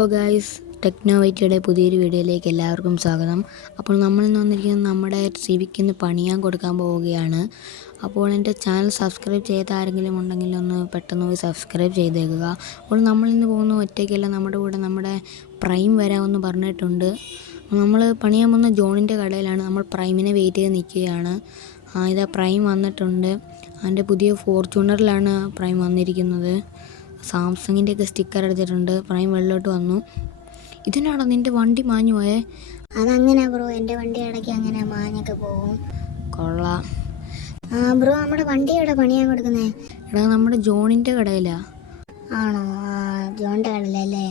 Hello guys, ടെക്നോവൈറ്റിയുടെ പുതിയൊരു വീഡിയോയിലേക്ക് എല്ലാവർക്കും സ്വാഗതം. അപ്പോൾ നമ്മളിന്ന് വന്നിരിക്കുന്നത് നമ്മുടെ സിവിക്കിന് പണിയാൻ കൊടുക്കാൻ പോവുകയാണ്. അപ്പോൾ എൻ്റെ ചാനൽ സബ്സ്ക്രൈബ് ചെയ്ത ആരെങ്കിലും ഉണ്ടെങ്കിൽ ഒന്ന് പെട്ടെന്ന് പോയി സബ്സ്ക്രൈബ് ചെയ്തേക്കുക. അപ്പോൾ നമ്മളിന്ന് പോകുന്ന ഒറ്റയ്ക്കല്ല, നമ്മുടെ കൂടെ നമ്മുടെ പ്രൈം വരാമെന്ന് പറഞ്ഞിട്ടുണ്ട്. നമ്മൾ പണിയാൻ പോകുന്ന ജോണിൻ്റെ കടയിലാണ്. നമ്മൾ പ്രൈമിനെ വെയിറ്റ് ചെയ്ത് നിൽക്കുകയാണ്. ഇതാ പ്രൈം വന്നിട്ടുണ്ട്. അതിൻ്റെ പുതിയ ഫോർച്യൂണറിലാണ് പ്രൈം വന്നിരിക്കുന്നത്. സാംസങ്ങിൻ്റെയൊക്കെ സ്റ്റിക്കർ അടിച്ചിട്ടുണ്ട്. പ്രൈം വെള്ളോട്ട് വന്നു. ഇതിനാണോ നിൻ്റെ വണ്ടി മാഞ്ഞു പോയേ? അതങ്ങനെ ബ്രോ, എൻ്റെ വണ്ടി ഇടയ്ക്ക് അങ്ങനെ മാഞ്ഞൊക്കെ പോകും. കൊള്ളാം. ബ്രോ, നമ്മുടെ വണ്ടി എവിടെ പണിയാൻ കൊടുക്കുന്നേ? എടാ, നമ്മുടെ ജോണിൻ്റെ കടയിലാ. ആണോ? ജോണിൻ്റെ കടയിലല്ലേ?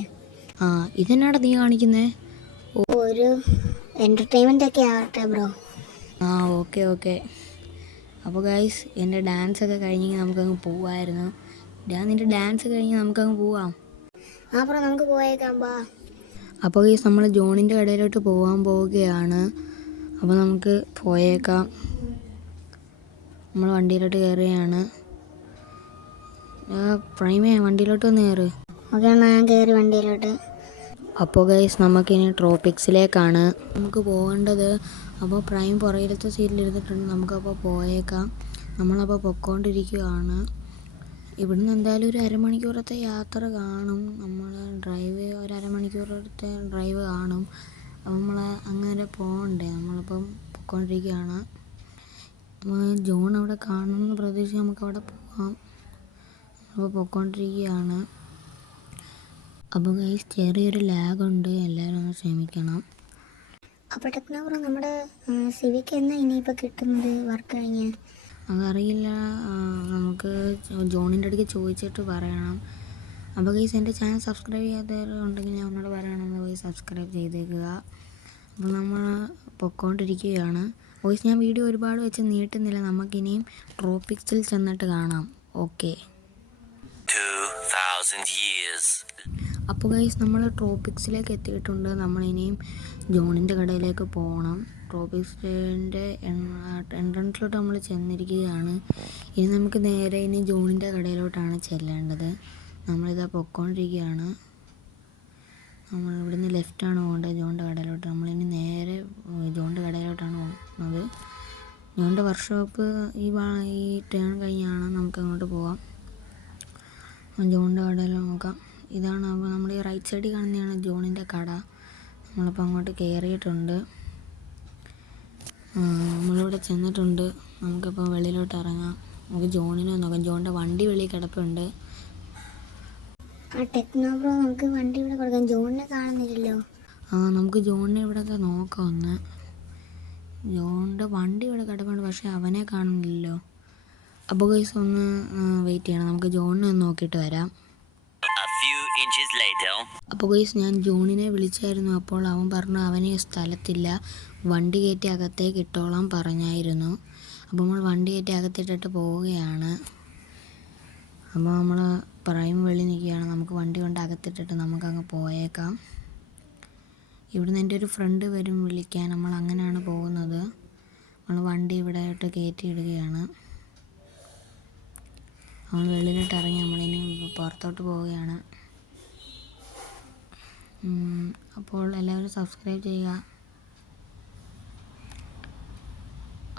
ഇതെന്നാടാ നീ കാണിക്കുന്നേ? ഒരു എൻ്റർടൈൻമെൻ്റ് ഒക്കെ ആവട്ടെ ബ്രോ. ഓക്കെ. അപ്പോൾ ഗൈസ്, എൻ്റെ ഡാൻസൊക്കെ കഴിഞ്ഞെങ്കിൽ നമുക്കങ്ങ് പോവായിരുന്നു. നിൻ്റെ ഡാൻസ് കഴിഞ്ഞ് നമുക്കങ്ങ് പോവാം. ബ്രോ, നമുക്ക് പോയേക്കാം. അപ്പോൾ ഗൈസ്, നമ്മൾ ജോണിൻ്റെ കടയിലോട്ട് പോകാൻ പോവുകയാണ്. അപ്പോൾ നമുക്ക് പോയേക്കാം. നമ്മൾ വണ്ടിയിലോട്ട് കയറുകയാണ്. പ്രൈമേ, വണ്ടിയിലോട്ട് വന്ന് കയറ്. ഓക്കെ എന്നാൽ ഞാൻ കയറി വണ്ടിയിലോട്ട്. അപ്പോൾ ഗൈസ്, നമുക്കിനി ട്രോപ്പിക്സിലേക്കാണ് നമുക്ക് പോകേണ്ടത്. അപ്പോൾ പ്രൈം പുറകിലത്തെ സീറ്റിലിരുന്നിട്ടുണ്ട്. നമുക്കപ്പോൾ പോയേക്കാം. നമ്മളപ്പോൾ പൊയ്ക്കൊണ്ടിരിക്കുകയാണ്. ഇവിടുന്ന് എന്തായാലും ഒരു അരമണിക്കൂറത്തെ യാത്ര കാണും. നമ്മൾ ഒരു അരമണിക്കൂറത്തെ ഡ്രൈവ് കാണും. അപ്പം നമ്മൾ അങ്ങനെ പോകണ്ടേ. നമ്മളിപ്പം പൊയ്ക്കൊണ്ടിരിക്കുകയാണ്. ജോൺ അവിടെ കാണുമെന്ന് പ്രതീക്ഷിച്ച് നമുക്കവിടെ പോകാം. അപ്പോൾ പൊയ്ക്കൊണ്ടിരിക്കുകയാണ്. അപ്പോൾ ഗൈസ്, ചെറിയൊരു ലാഗുണ്ട്, എല്ലാവരും ഒന്ന് ക്ഷമിക്കണം. അപ്പോൾ ടെക്നോ ബ്രോ, നമ്മുടെ സിവിക്ക് എന്നാ ഇനിയിപ്പോൾ കിട്ടുന്നത് വർക്ക് കഴിഞ്ഞ്? അതറിയില്ല, നമുക്ക് ജോണിൻ്റെ അടുക്ക് ചോദിച്ചിട്ട് പറയണം. അപ്പോൾ ഗൈസ്, എൻ്റെ ചാനൽ സബ്സ്ക്രൈബ് ചെയ്യാത്തവരുണ്ടെങ്കിൽ ഞാൻ ഒന്നോട് പറയണമെന്ന് പോയി സബ്സ്ക്രൈബ് ചെയ്തേക്കുക. അപ്പോൾ നമ്മൾ പൊയ്ക്കൊണ്ടിരിക്കുകയാണ്. ഗൈസ്, ഞാൻ വീഡിയോ ഒരുപാട് വെച്ച് നീട്ടുന്നില്ല. നമുക്കിനിയും ട്രോപ്പിക്സിൽ ചെന്നിട്ട് കാണാം. ഓക്കെ. അപ്പോൾ ഗൈസ്, നമ്മൾ ട്രോപ്പിക്സിലേക്ക് എത്തിയിട്ടുണ്ട്. നമ്മളിനിയും ജോണിൻ്റെ കടയിലേക്ക് പോകണം. ട്രോപ്പിക്സിൻ്റെ എൻട്രൻസിലോട്ട് നമ്മൾ ചെന്നിരിക്കുകയാണ്. ഇനി നമുക്ക് നേരെ ജോണിൻ്റെ കടയിലോട്ടാണ് ചെല്ലേണ്ടത്. നമ്മളിതാ പൊയ്ക്കൊണ്ടിരിക്കുകയാണ്. നമ്മൾ ഇവിടുന്ന് ലെഫ്റ്റാണ് പോകേണ്ടത് ജോണിൻ്റെ കടയിലോട്ട്. നമ്മളിനി നേരെ ജോണിൻ്റെ കടയിലോട്ടാണ് പോകുന്നത്. ജോണിൻ്റെ വർക്ക്ഷോപ്പ് ഈ ടേൺ കഴിഞ്ഞാണ്. നമുക്ക് അങ്ങോട്ട് പോകാം. ജോണിൻ്റെ കടയിൽ നോക്കാം. ഇതാണ്. അപ്പോൾ നമ്മൾ ഈ റൈറ്റ് സൈഡിൽ കാണുന്നതാണ് ജോണിൻ്റെ കട. നമ്മളിപ്പോൾ അങ്ങോട്ട് കയറിയിട്ടുണ്ട്. നമ്മളിവിടെ ചെന്നിട്ടുണ്ട്. നമുക്കിപ്പോൾ വെളിയിലോട്ട് ഇറങ്ങാം. നമുക്ക് ജോണിനെ നോക്കാം. ജോണിൻ്റെ വണ്ടി വെളിയിൽ കിടപ്പുണ്ട്. ടെക്നോ ബ്രോ, നമുക്ക് വണ്ടി ഇവിടെ കൊടുക്കാം. ജോണിനെ കാണുന്നില്ലല്ലോ. നമുക്ക് ജോണിനെ ഇവിടെയൊക്കെ നോക്കാം ഒന്ന്. ജോണിൻ്റെ വണ്ടി ഇവിടെ കിടപ്പുണ്ട്, പക്ഷേ അവനെ കാണുന്നില്ലല്ലോ. അപ്പോൾ ഗൈസ്, ഒന്ന് വെയിറ്റ് ചെയ്യണം. നമുക്ക് ജോണിനെ ഒന്ന് നോക്കിയിട്ട് വരാം. അപ്പോൾ ഗൈസ്, ഞാൻ ജോണിനെ വിളിച്ചായിരുന്നു. അപ്പോൾ അവൻ പറഞ്ഞു അവന് സ്ഥലത്തില്ല, വണ്ടി കയറ്റി അകത്തേക്ക് ഇട്ടോളാൻ പറഞ്ഞായിരുന്നു. അപ്പോൾ നമ്മൾ വണ്ടി കയറ്റി അകത്തിട്ടിട്ട് പോവുകയാണ്. അപ്പോൾ നമ്മൾ പ്രൈം വെളി നിൽക്കുകയാണ്. നമുക്ക് വണ്ടി കൊണ്ട് അകത്തിട്ടിട്ട് നമുക്കങ്ങ് പോയേക്കാം. ഇവിടുന്ന് എൻ്റെ ഒരു ഫ്രണ്ട് വരും വിളിക്കാൻ. നമ്മൾ അങ്ങനെയാണ് പോകുന്നത്. നമ്മൾ വണ്ടി ഇവിടെ ആയിട്ട് കയറ്റിയിടുകയാണ്. നമ്മൾ വെളിയിലോട്ട് ഇറങ്ങി നമ്മളിനി പുറത്തോട്ട് പോവുകയാണ്. അപ്പോൾ എല്ലാവരും സബ്സ്ക്രൈബ് ചെയ്യുക.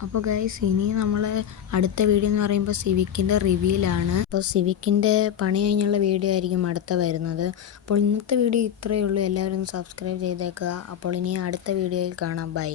അപ്പോൾ ഗൈസ്, ഇനി നമ്മൾ അടുത്ത വീഡിയോ എന്ന് പറയുമ്പോൾ സിവിക്കിൻ്റെ റിവ്യൂലാണ്. അപ്പോൾ സിവിക്കിൻ്റെ പണി കഴിഞ്ഞുള്ള വീഡിയോ ആയിരിക്കും അടുത്ത വരുന്നത്. അപ്പോൾ ഇന്നത്തെ വീഡിയോ ഇത്രയേ ഉള്ളൂ. എല്ലാവരും സബ്സ്ക്രൈബ് ചെയ്തേക്കുക. അപ്പോൾ ഇനി അടുത്ത വീഡിയോയിൽ കാണാം. ബൈ.